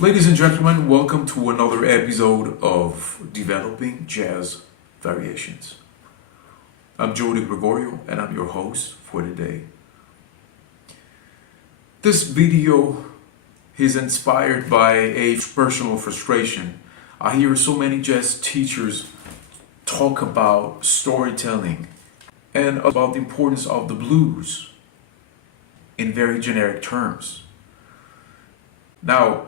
Ladies and gentlemen, welcome to another episode of Developing Jazz Variations. I'm Gregorio and I'm your host for today. This video is inspired by a personal frustration. I hear so many jazz teachers talk about storytelling and about the importance of the blues in very generic terms. Now,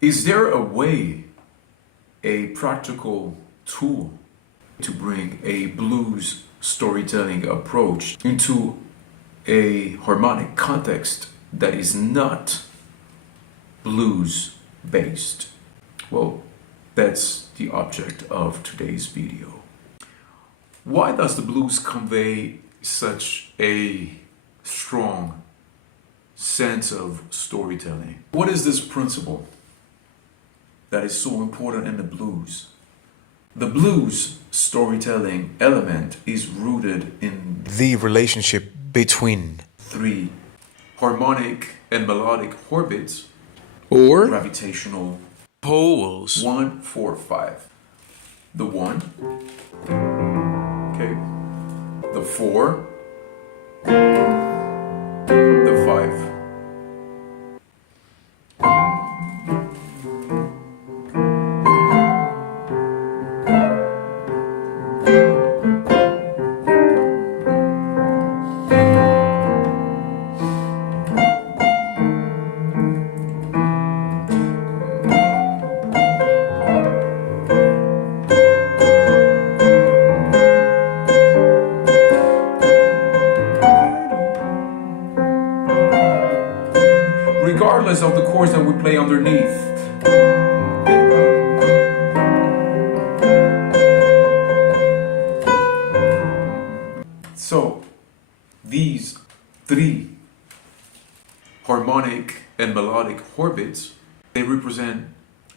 is there a way, a practical tool to bring a blues storytelling approach into a harmonic context that is not blues based? Well, that's the object of today's video. Why does the blues convey such a strong sense of storytelling? What is this principle that is so important in the blues? The blues storytelling element is rooted in the relationship between three harmonic and melodic orbits or gravitational poles. 1, 4, 5. The 1, okay, the 4, the 5. Regardless of the chords that we play underneath. So, these three harmonic and melodic orbits, they represent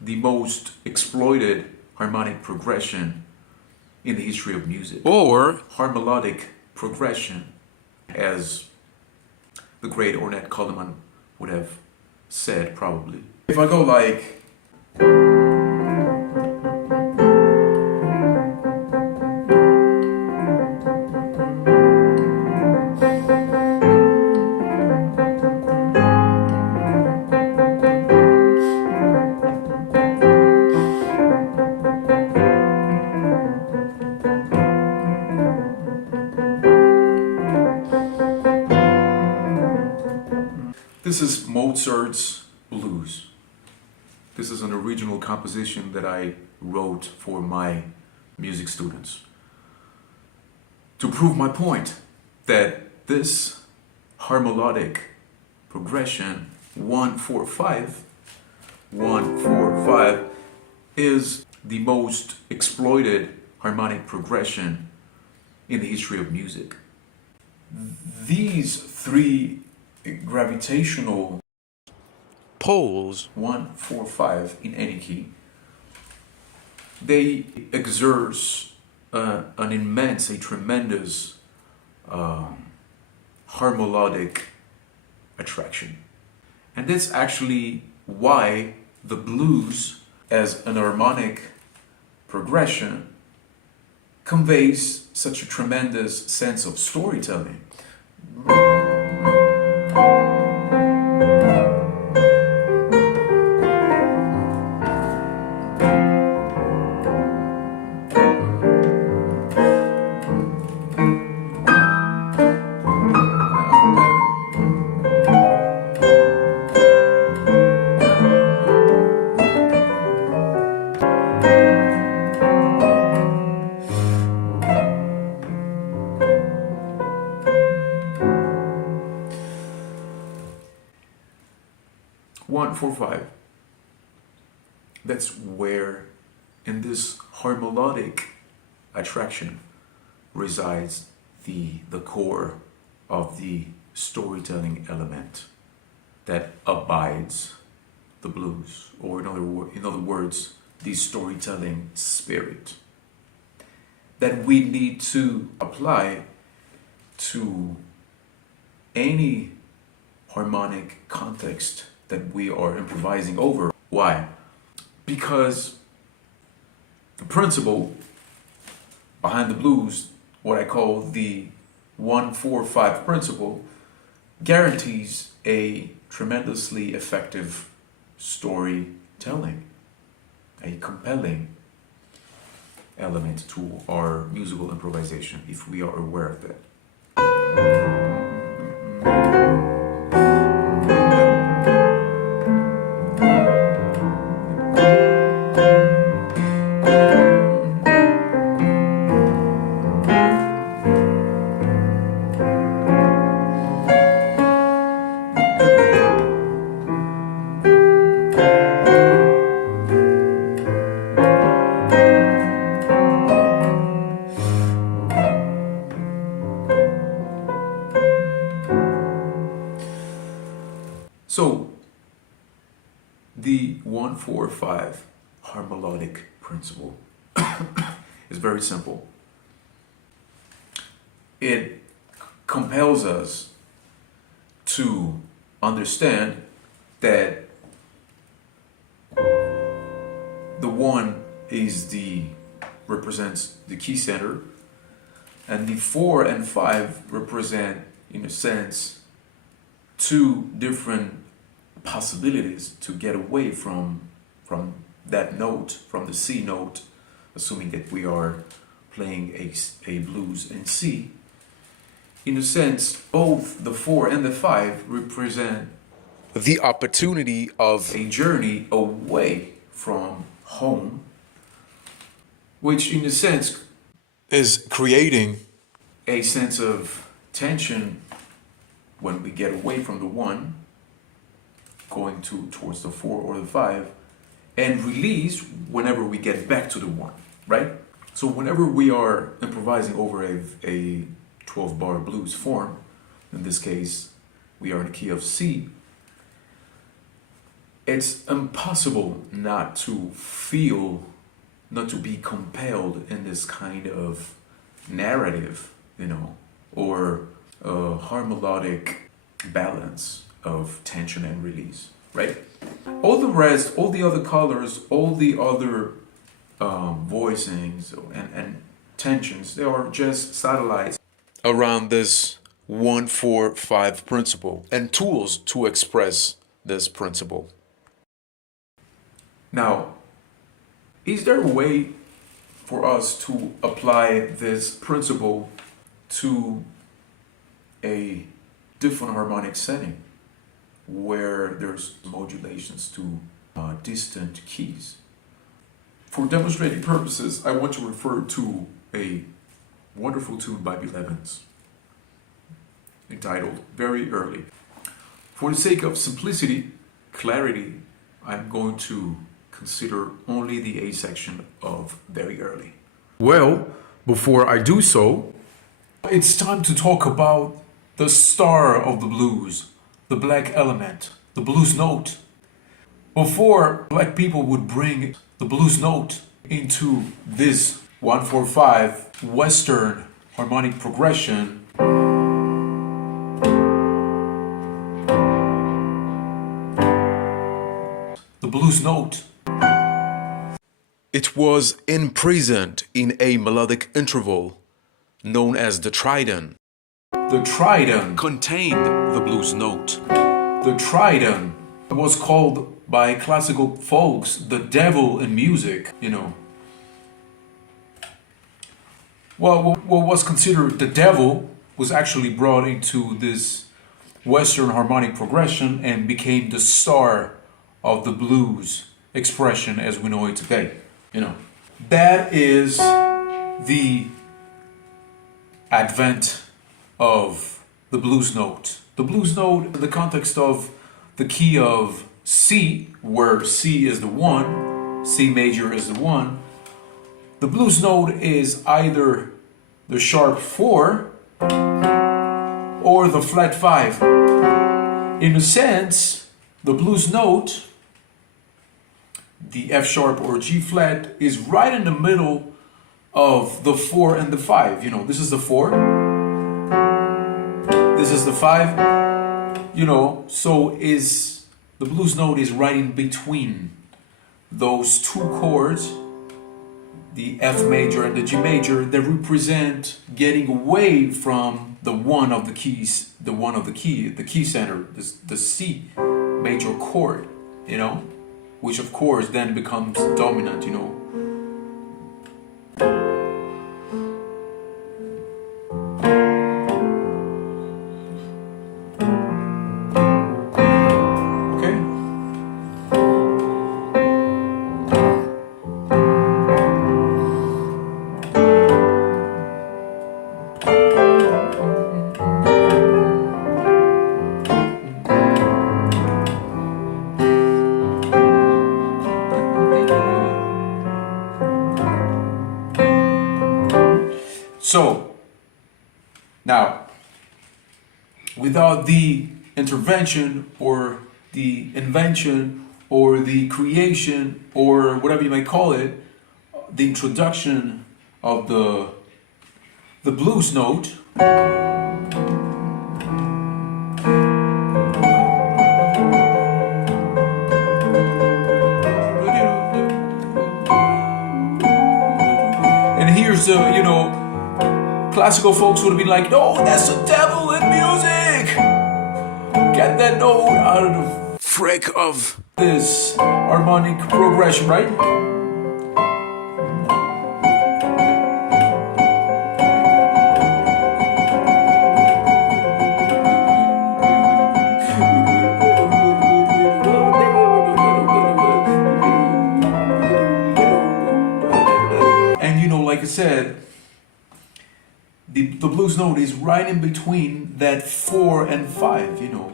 the most exploited harmonic progression in the history of music. Or Harmonic progression, as the great Ornette Coleman would have said, probably. If I go like this is Mozart's Blues. This is an original composition that I wrote for my music students to prove my point that this harmonic progression 1, 4, 5, 1, 4, 5 is the most exploited harmonic progression in the history of music. These three gravitational poles 1, 4, 5 in any key, they exert an immense, a tremendous harmonic attraction. And that's actually why the blues as an harmonic progression conveys such a tremendous sense of storytelling. One, 4, 5. That's where, in this harmonic attraction, resides the core of the storytelling element that abides the blues, or in other words, the storytelling spirit that we need to apply to any harmonic context that we are improvising over. Why? Because the principle behind the blues, what I call the 1-4-5 principle, guarantees a tremendously effective storytelling, a compelling element to our musical improvisation if we are aware of that. So, the 1-4-5 harmonic principle is very simple. It compels us to understand that the 1 represents the key center, and the 4 and 5 represent, in a sense, two different possibilities to get away from that note, from the C note, assuming that we are playing a blues in C. In a sense, both the 4 and the 5 represent the opportunity of a journey away from home, which in a sense is creating a sense of tension when we get away from the 1, going towards the 4 or the 5, and release whenever we get back to the 1, right? So whenever we are improvising over a 12-bar blues form, in this case, we are in the key of C, it's impossible not to feel, not to be compelled in this kind of narrative, or harmonic balance of tension and release, right? All the rest, all the other colors, all the other voicings and tensions, they are just satellites around this 1-4-5 principle and tools to express this principle. Now, is there a way for us to apply this principle to a different harmonic setting where there's modulations to distant keys? For demonstrating purposes, I want to refer to a wonderful tune by Bill Evans entitled Very Early. For the sake of simplicity, clarity, I'm going to consider only the A section of Very Early. Well, before I do so, it's time to talk about the star of the blues, the black element, the blues note. Before black people would bring the blues note into this 1-4-5 Western harmonic progression, the blues note, It was imprisoned in a melodic interval known as the trident. the trident, Contained the blues note. the trident was called by classical folks the devil in music, Well, what was considered the devil was actually brought into this Western harmonic progression and became the star of the blues expression as we know it today. That is the advent of the blues note. The blues note in the context of the key of C, where C is the 1, C major is the 1. The blues note is either the sharp 4 or the flat 5. In a sense, the blues note, the F sharp or G flat, is right in the middle of the 4 and the 5. This is the 4, this is the 5, so is the blues note is right in between those two chords, the F major and the G major, that represent getting away from the one of the keys, the key center, the C major chord, you know, which of course then becomes dominant, you know. So, now, without the intervention or the invention or the creation or whatever you might call it, the introduction of the blues note, and here's you know, classical folks would have been like, no, that's the devil in music. Get that note out of the frick of this harmonic progression, right? And you know, like I said, the blues note is right in between that 4 and 5, you know.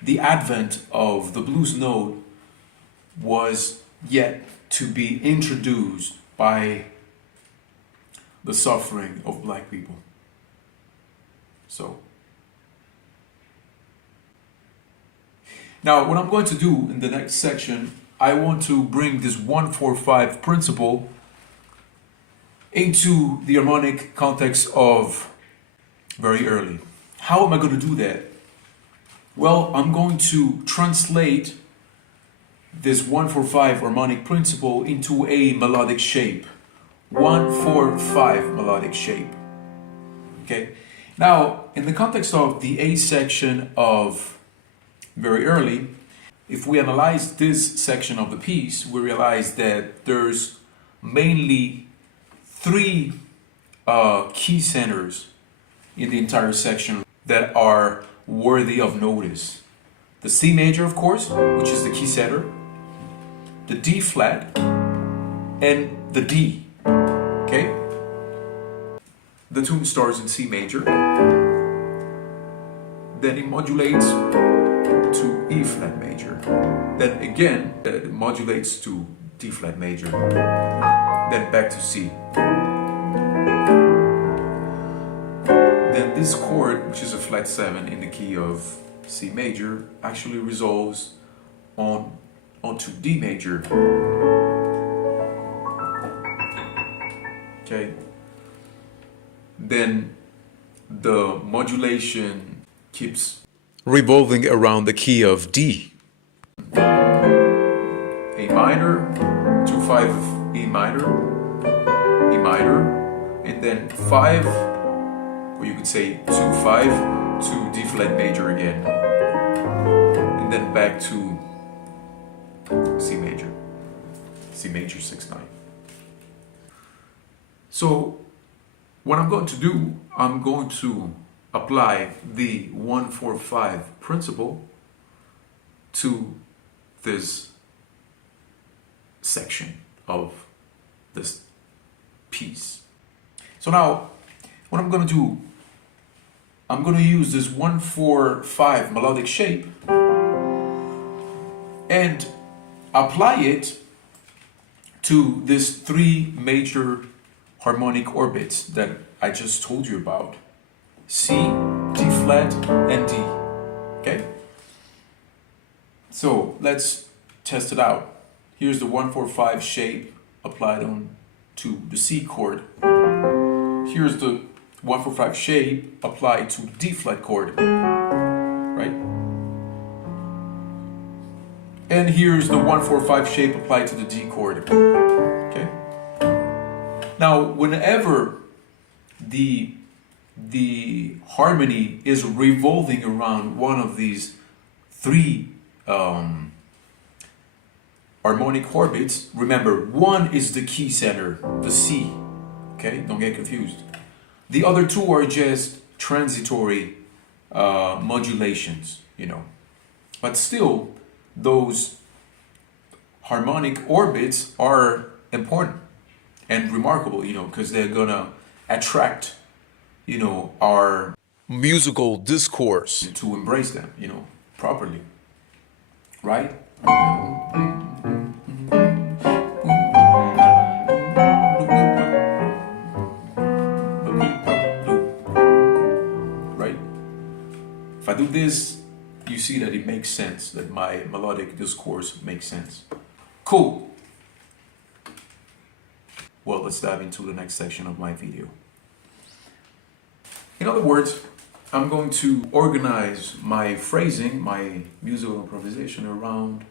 The advent of the blues note was yet to be introduced by the suffering of black people. So, now what I'm going to do in the next section, I want to bring this 1-4-5 principle into the harmonic context of very early. How am I going to do that? Well, I'm going to translate this 1-4-5 harmonic principle into a melodic shape. 1-4-5 melodic shape. Okay. Now, in the context of the A section of very early, if we analyze this section of the piece, we realize that there's mainly 3 key centers in the entire section that are worthy of notice. The C major, of course, which is the key center, the D flat, and the D. Okay? The tune starts in C major, then it modulates to E flat major, then again it modulates to D flat major, then back to C. Then this chord, which is a flat 7 in the key of C major, actually resolves onto D major. Okay. Then the modulation keeps revolving around the key of D. A minor, 2-5 E minor, and then 5, or you could say 2-5 to D flat major again, and then back to C major 6-9. So what I'm going to do, I'm going to apply the 1-4-5 principle to this section of this piece. So now, what I'm going to do, I'm going to use this 1-4-5 melodic shape and apply it to these 3 major harmonic orbits that I just told you about. C, D flat, and D. Okay? So let's test it out. Here's the 1-4-5 shape applied on to the C chord. Here's the 1-4-5 shape applied to the D flat chord. Right? And here's the 1-4-5 shape applied to the D chord. Okay? Now, whenever the harmony is revolving around one of these three harmonic orbits, remember, one is the key center, the C. Okay? Don't get confused. The other two are just transitory modulations, you know. But still, those harmonic orbits are important and remarkable, you know, because they're gonna attract, you know, our musical discourse. to embrace them, you know, properly, right? Right? If I do this, you see that it makes sense, that my melodic discourse makes sense. Cool. Well, let's dive into the next section of my video. In other words, I'm going to organize my phrasing, my musical improvisation around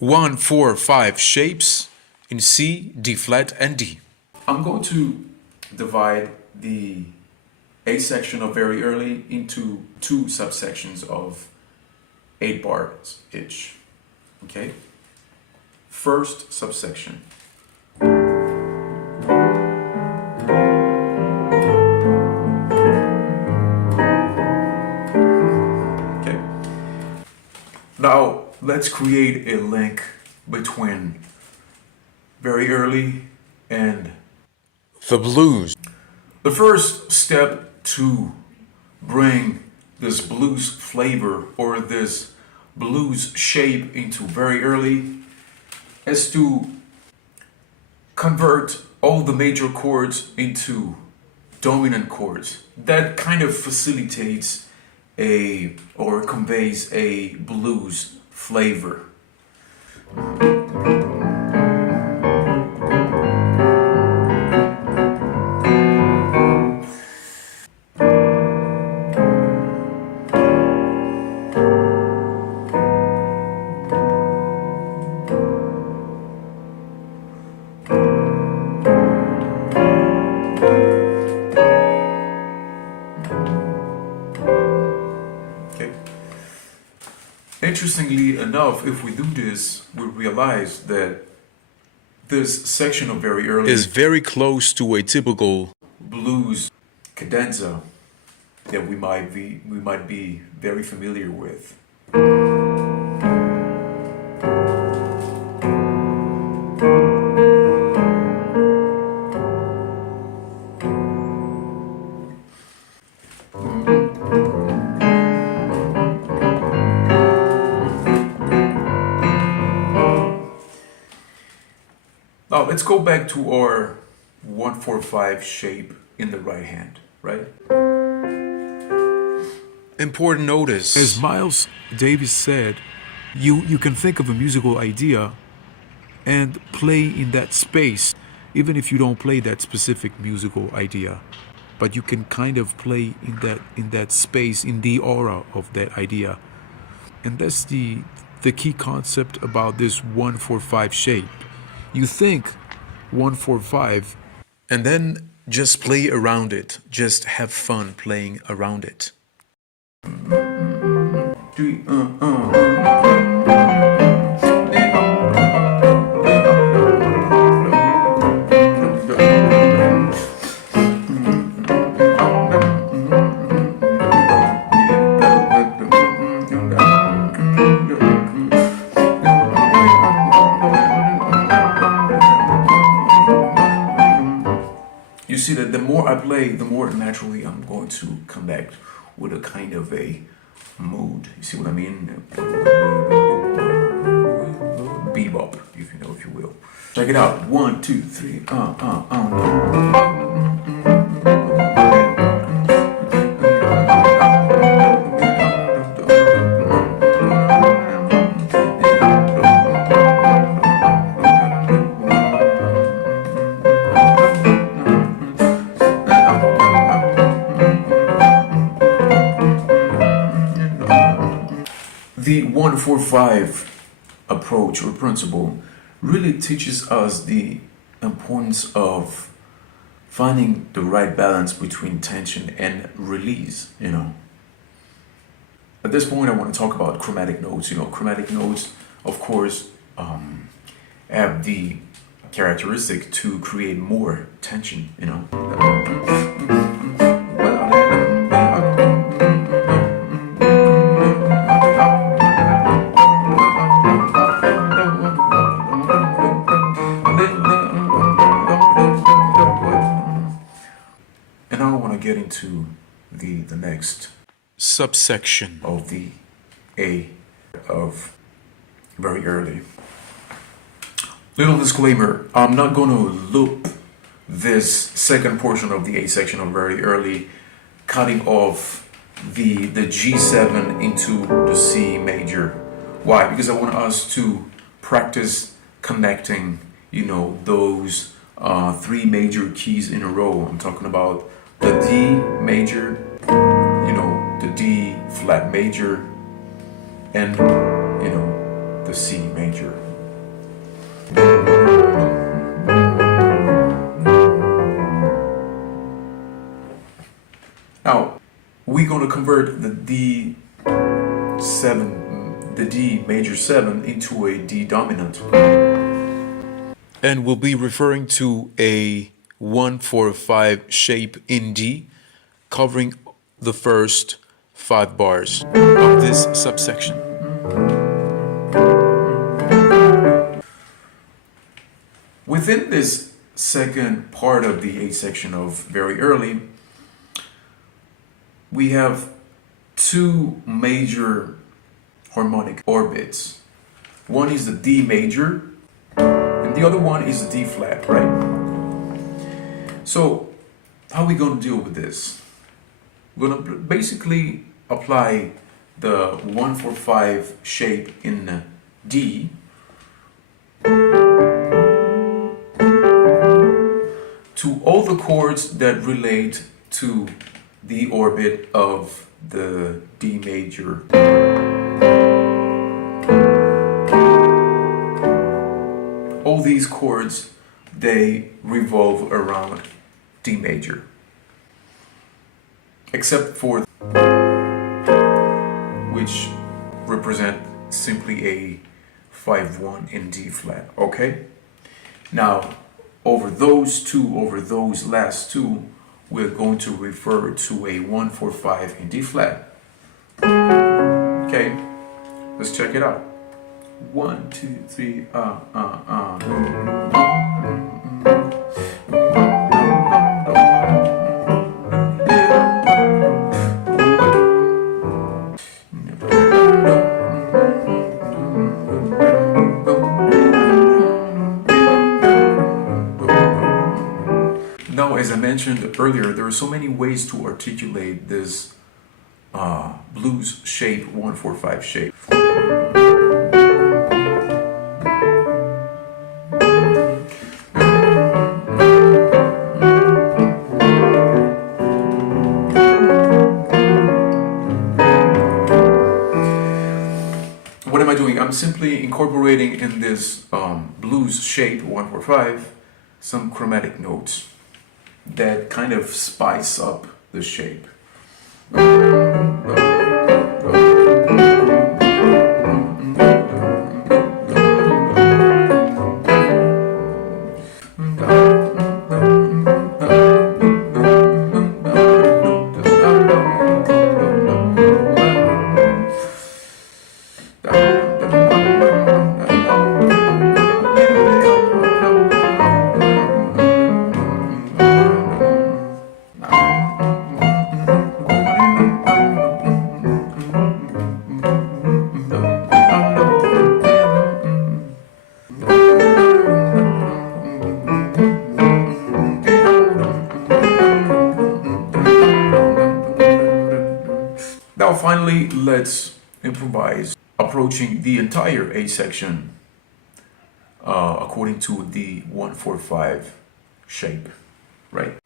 1-4-5 shapes in C, D flat, and D. I'm going to divide the A section of very early into two subsections of 8 bars each. Okay? First subsection. Okay. Now, let's create a link between very early and The blues. the first step to bring this blues flavor or this blues shape into very early is to convert all the major chords into dominant chords. That kind of facilitates or conveys a blues flavor. Okay. Interestingly enough, if we do this, we realize that this section of very early Is very close to a typical blues cadenza that we might be very familiar with. Now let's go back to our 1-4-5 shape in the right hand, right? important notice. As Miles Davis said, you can think of a musical idea and play in that space, even if you don't play that specific musical idea. But you can kind of play in that space, in the aura of that idea. And that's the key concept about this 1-4-5 shape. You think 1-4-5, And then just play around it. Just have fun playing around it. You see that the more I play, the more naturally I'm going to connect with a kind of a mood. You see what I mean? Bebop, if you know, if you will. Check it out. 1, 2, 3. The 1-4-5 approach or principle really teaches us the importance of finding the right balance between tension and release, you know. At this point, I want to talk about chromatic notes. You know, chromatic notes, of course, have the characteristic to create more tension, you know. And now I want to get into the next Subsection. of the A of very early. Little disclaimer, I'm not going to loop this second portion of the A section of very early, cutting off the G7 into the C major. Why? Because I want us to practice connecting, you know, those three major keys in a row. I'm talking about the D major, you know, the D flat major, and, you know, the C major. Now, we're going to convert the D7, the D major 7 into a D dominant. And we'll be referring to a 1-4-5 shape in D, covering the first 5 bars of this subsection. Within this second part of the A section of very early, we have two major harmonic orbits. One is the D major, and the other one is the D flat, right? So, how are we going to deal with this? We're going to basically apply the 1-4-5 shape in D to all the chords that relate to the orbit of the D major. All these chords, they revolve around D major, except for which represent simply a 5-1 in D flat, okay? Now, over those last two, we're going to refer to a 1-4-5 in D flat. Okay, let's check it out. 1, 2, 3, Now, as I mentioned earlier, there are so many ways to articulate this blues shape, 1-4-5 shape. What am I doing? I'm simply incorporating in this blues shape, 1-4-5, some chromatic notes that kind of spice up the shape. Now finally, let's improvise approaching the entire A section according to the 1-4-5 shape, right?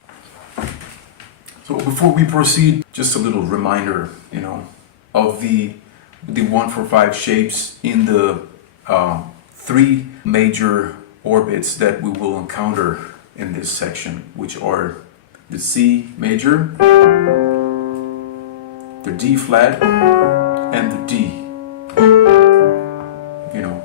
So before we proceed, just a little reminder, you know, of the the 145 shapes in the three major orbits that we will encounter in this section, which are the C major, the D flat, and the D. You know.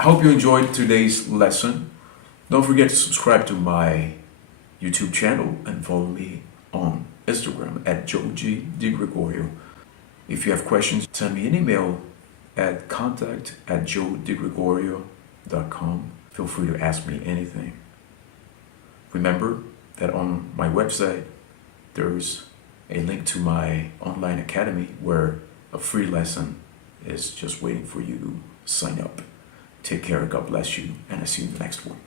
I hope you enjoyed today's lesson. Don't forget to subscribe to my YouTube channel and follow me on Instagram at Gregorio. If you have questions, send me an email at contact@joedegregorio.com. Feel free to ask me anything. Remember that on my website, there's a link to my online academy where a free lesson is just waiting for you to sign up. Take care, God bless you, and I'll see you in the next one.